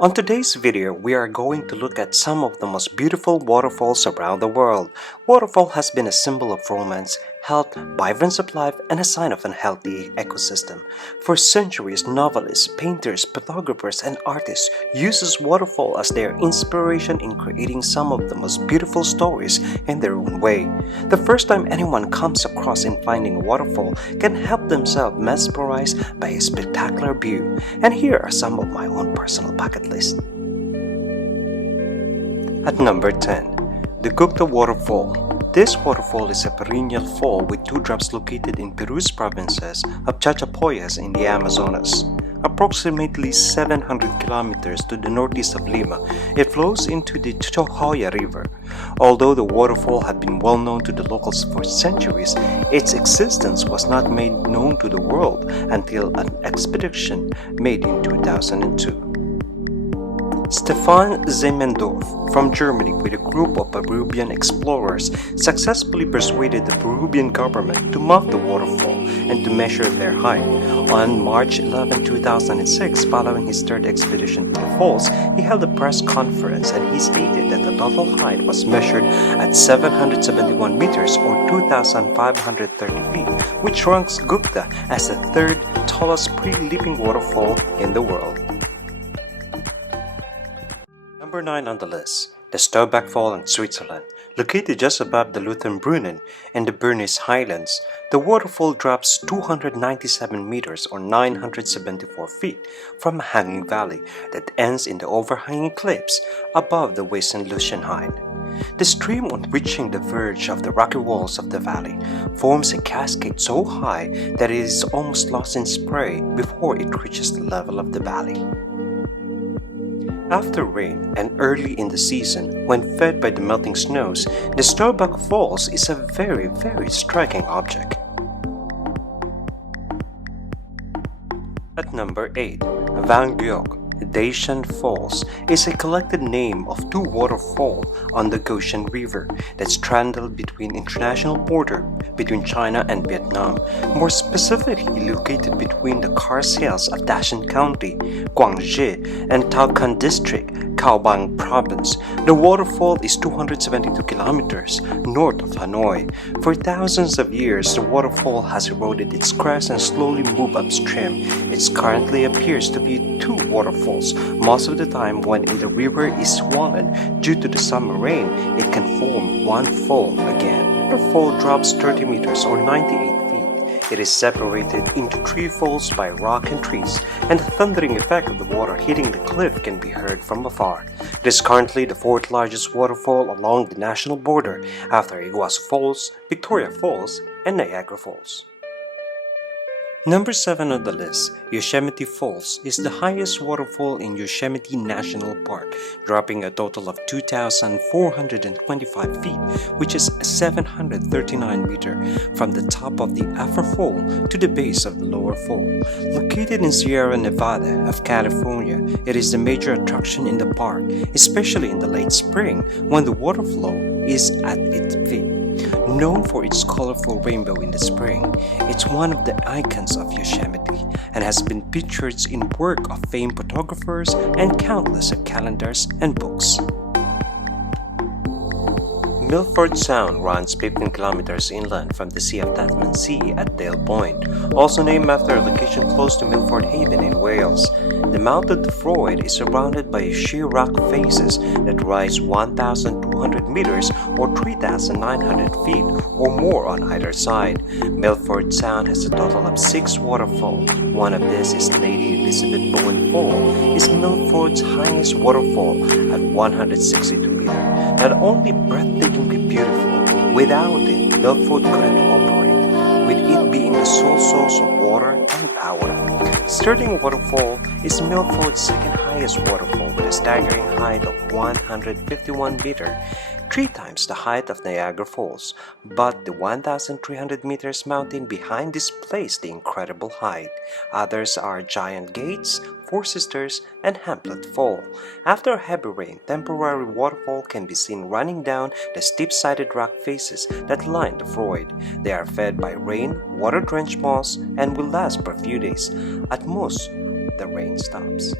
On today's video, we are going to look at some of the most beautiful waterfalls around the world. Waterfall has been a symbol of romance, health, vibrance of life, and a sign of a healthy ecosystem. For centuries, novelists, painters, photographers, and artists uses waterfall as their inspiration in creating some of the most beautiful stories in their own way. The first time anyone comes across in finding a waterfall can help themselves mesmerized by a spectacular view. And here are some of my own personal bucket list. At number 10, the Gocta Waterfall. This waterfall is a perennial fall with two drops located in Peru's provinces of Chachapoyas in the Amazonas. Approximately 700 kilometers to the northeast of Lima, it flows into the Chochoya River. Although the waterfall had been well known to the locals for centuries, its existence was not made known to the world until an expedition made in 2002. Stefan Zeimendorf from Germany with a group of Peruvian explorers successfully persuaded the Peruvian government to map the waterfall and to measure their height. On March 11, 2006, following his third expedition to the falls, he held a press conference and he stated that the total height was measured at 771 meters or 2,530 feet, which ranks Gocta as the third tallest pre-leaping waterfall in the world. Number 9 on the list, the Staubbach Fall in Switzerland. Located just above the Lutherbrunnen in the Bernese Highlands, the waterfall drops 297 meters or 974 feet from a hanging valley that ends in the overhanging cliffs above the Weissenluschenhain. The stream, on reaching the verge of the rocky walls of the valley, forms a cascade so high that it is almost lost in spray before it reaches the level of the valley. After rain and early in the season, when fed by the melting snows, the Staubbach Falls is a very striking object. At number 8, Gioc-Detian Falls is a collected name of two waterfalls on the Goctian River that straddle between international border between China and Vietnam, more specifically located between the Karst Hills of Dachan County, Quảng and Thao Can District, Cao Bang Province. The waterfall is 272 kilometers north of Hanoi. For thousands of years, the waterfall has eroded its crest and slowly moved upstream. It currently appears to be two waterfalls. Most of the time, when the river is swollen due to the summer rain, it can form one fall again. The waterfall drops 30 meters or 98 feet. It is separated into three falls by rock and trees, and the thundering effect of the water hitting the cliff can be heard from afar. It is currently the fourth largest waterfall along the national border after Iguazu Falls, Victoria Falls, and Niagara Falls. Number 7 on the list, Yosemite Falls is the highest waterfall in Yosemite National Park, dropping a total of 2,425 feet, which is 739 meters from the top of the upper fall to the base of the lower fall. Located in Sierra Nevada of California, it is the major attraction in the park, especially in the late spring when the water flow is at its peak. Known for its colorful rainbow in the spring, it's one of the icons of Yosemite and has been featured in work of famed photographers and countless of calendars and books. Milford Sound runs 15 kilometers inland from the Sea of Tasman Sea at Dale Point, also named after a location close to Milford Haven in Wales. The Mount of the Freud is surrounded by sheer rock faces that rise 1,200 meters or 3,900 feet or more on either side. Milford Sound has a total of 6 waterfalls. One of these is Lady Elizabeth Bowen Fall, is Milford's highest waterfall at 162 meters. Not only breathtakingly beautiful, without it, Milford couldn't operate, with it being the sole source of water and power. Sterling Waterfall is Milford's second highest waterfall with a staggering height of 151 meters, 3 times the height of Niagara Falls, but the 1,300 meters mountain behind displays the incredible height. Others are Giant Gates, Four Sisters, and Hamlet Fall. After a heavy rain, temporary waterfall can be seen running down the steep-sided rock faces that line the Freud. They are fed by rain, water-drenched moss, and will last for a few days. At most, the rain stops.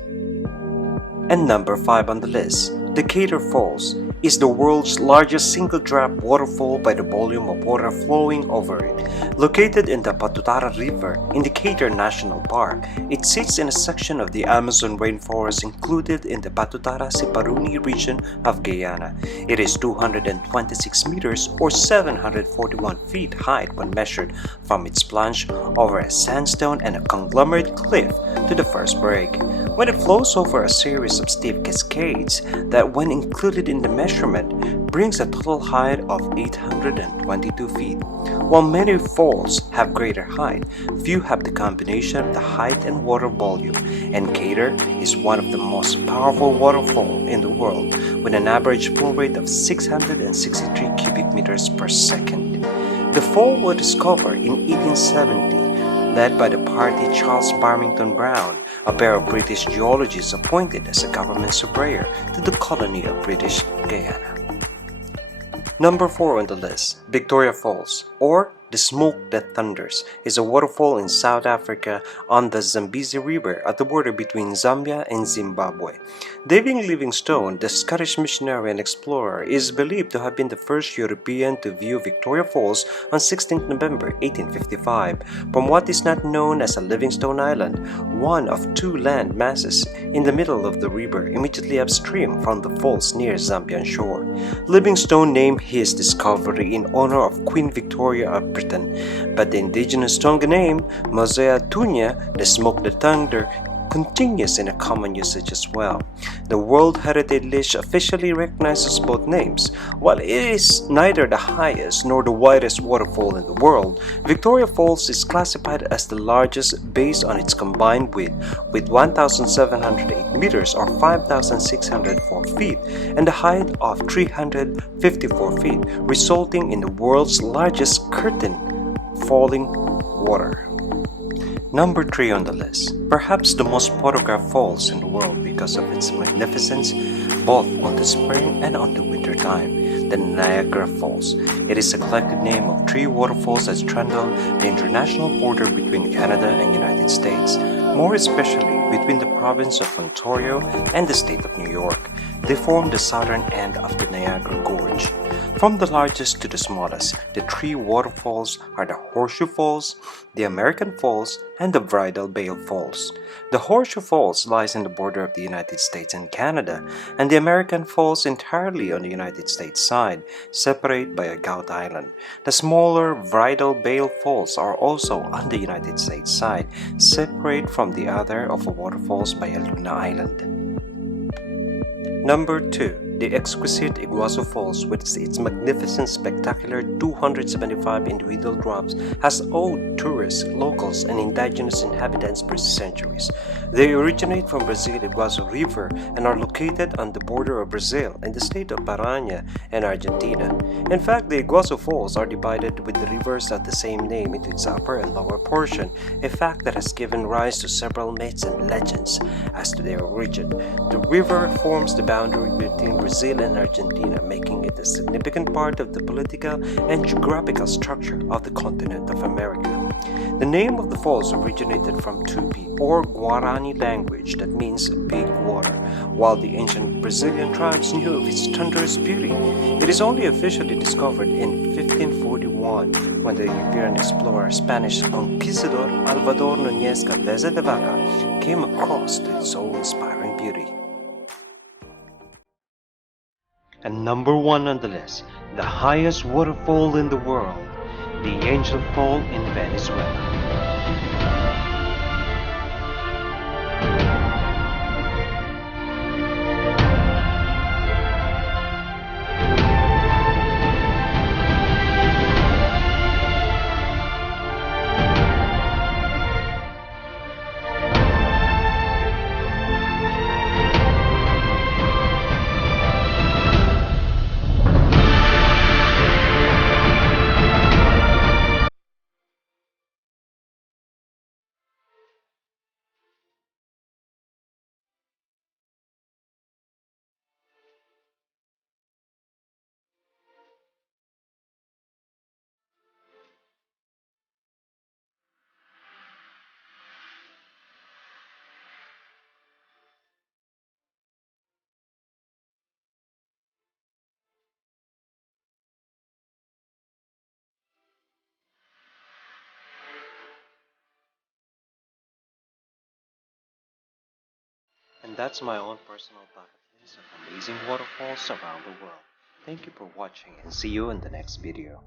And number 5 on the list, the Kaieteur Falls is the world's largest single-drop waterfall by the volume of water flowing over it. Located in the Patutara River in the Kaieteur National Park, it sits in a section of the Amazon rainforest included in the Patutara-Siparuni region of Guyana. It is 226 meters or 741 feet height when measured from its plunge over a sandstone and a conglomerate cliff to the first break. When it flows over a series of steep cascades that, when included in the measurement, brings a total height of 822 feet. While many falls have greater height, few have the combination of the height and water volume, and Kaieteur is one of the most powerful waterfalls in the world with an average flow rate of 663 cubic meters per second. The fall was discovered in 1870, led by the party Charles Barrington Brown, a pair of British geologists appointed as a government surveyor to the colony of British Guyana. Number 4 on the list, Victoria Falls, or the Smoke That Thunders, is a waterfall in South Africa on the Zambezi River at the border between Zambia and Zimbabwe. David Livingstone, the Scottish missionary and explorer, is believed to have been the first European to view Victoria Falls on 16 November 1855 from what is not known as a Livingstone Island, one of two land masses in the middle of the river immediately upstream from the falls near Zambian shore. Livingstone named his discovery in honor of Queen Victoria of Britain, but the indigenous Tonga name, Mosea Tunya, the Smoke the Thunder, continues in a common usage as well. The World Heritage List officially recognizes both names. While it is neither the highest nor the widest waterfall in the world, Victoria Falls is classified as the largest based on its combined width, with 1,708 meters or 5,604 feet, and the height of 354 feet, resulting in the world's largest curtain falling water. Number 3 on the list, perhaps the most photographed falls in the world because of its magnificence both on the spring and on the winter time, the Niagara Falls. It is a collective name of 3 waterfalls that straddle the international border between Canada and United States, more especially between the province of Ontario and the state of New York. They form the southern end of the Niagara Gorge. From the largest to the smallest, the 3 waterfalls are the Horseshoe Falls, the American Falls, and the Bridal Veil Falls. The Horseshoe Falls lies in the border of the United States and Canada, and the American Falls entirely on the United States side, separated by a Goutt Island. The smaller Bridal Veil Falls are also on the United States side, separate from the other of the waterfalls by a Luna Island. Number 2. The exquisite Iguazu Falls, with its magnificent, spectacular 275 individual drops, has awed tourists, locals, and indigenous inhabitants for centuries. They originate from Brazil's Iguazu River and are located on the border of Brazil in the state of Paraná and Argentina. In fact, the Iguazu Falls are divided with the rivers of the same name into its upper and lower portion, a fact that has given rise to several myths and legends as to their origin. The river forms the boundary between Brazil and Argentina, making it a significant part of the political and geographical structure of the continent of America. The name of the falls originated from Tupi or Guarani language that means big water. While the ancient Brazilian tribes knew of its thunderous beauty, it is only officially discovered in 1541 when the European explorer Spanish conquistador Alvador Núñez Cabeza de Vaca came across its awe-inspiring beauty. And number 1 on the list, the highest waterfall in the world, the Angel Fall in Venezuela. That's my own personal bucket list of amazing waterfalls around the world. Thank you for watching and see you in the next video.